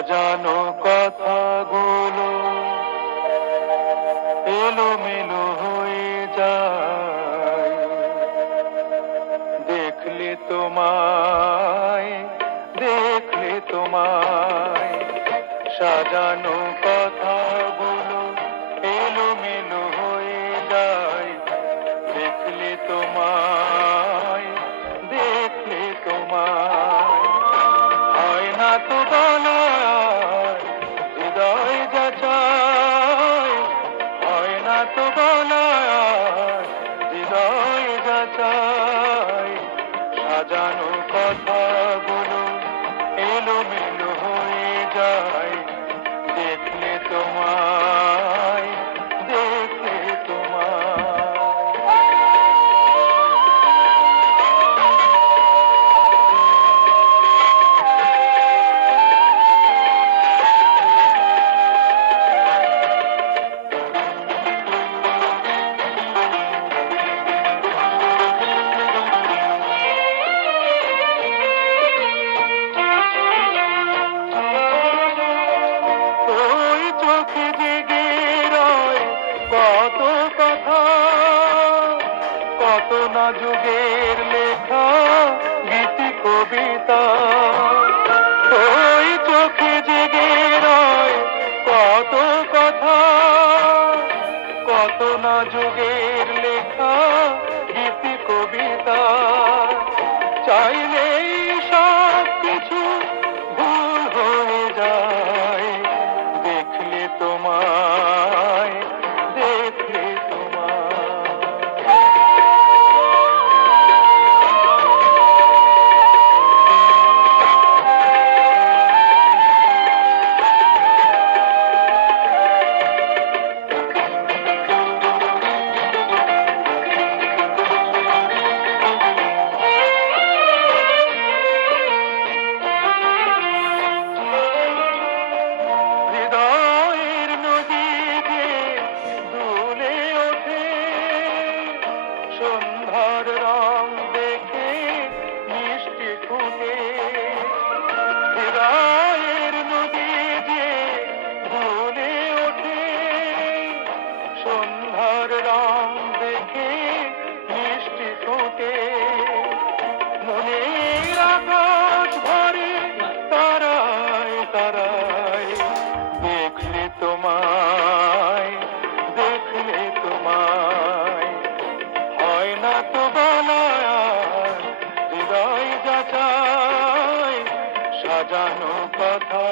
সাজানো কথাগুলো এলোমেলো হয়ে যায় দেখলে তোমায়, দেখলে তোমায়। সাজানো কথাগুলো এলোমেলো হয়ে যায় দেখলে তোমায়, দেখলে তোমায়। হয় না তো বলার হৃদয় যাচাই, হয় না তো বলার হৃদয় যাচাই। সাজানো কথাগুলো এলোমেলো হয়ে যায় দেখলে তোমায়, দেখলে তোমায়। ওই চোখে জেগে রয় কত কথা, কত না যুগের লেখা গীতি কবিতা। ওই চোখে জেগে রয় কত কথা, কত না যুগের লেখা গীতি কবিতা। চাইলেই সব কিছু ভুল হয়ে যায় দেখলে তোমায়, দেখলে তোমায়। হৃদয়ের নদী যে দুলে ওঠে সন্ধ্যার রং দেখে মিষ্টি ফুটে। হৃদয়ের নদী যে দুলে ওঠে সন্ধ্যার রং দেখে মিষ্টি ফুটে। মনের আকাশ ভরে তারায় তারায় দেখলে তোমায়, দেখলে তোমায়। হয় না তো বলার হৃদয় যাচাই। সাজানো কথা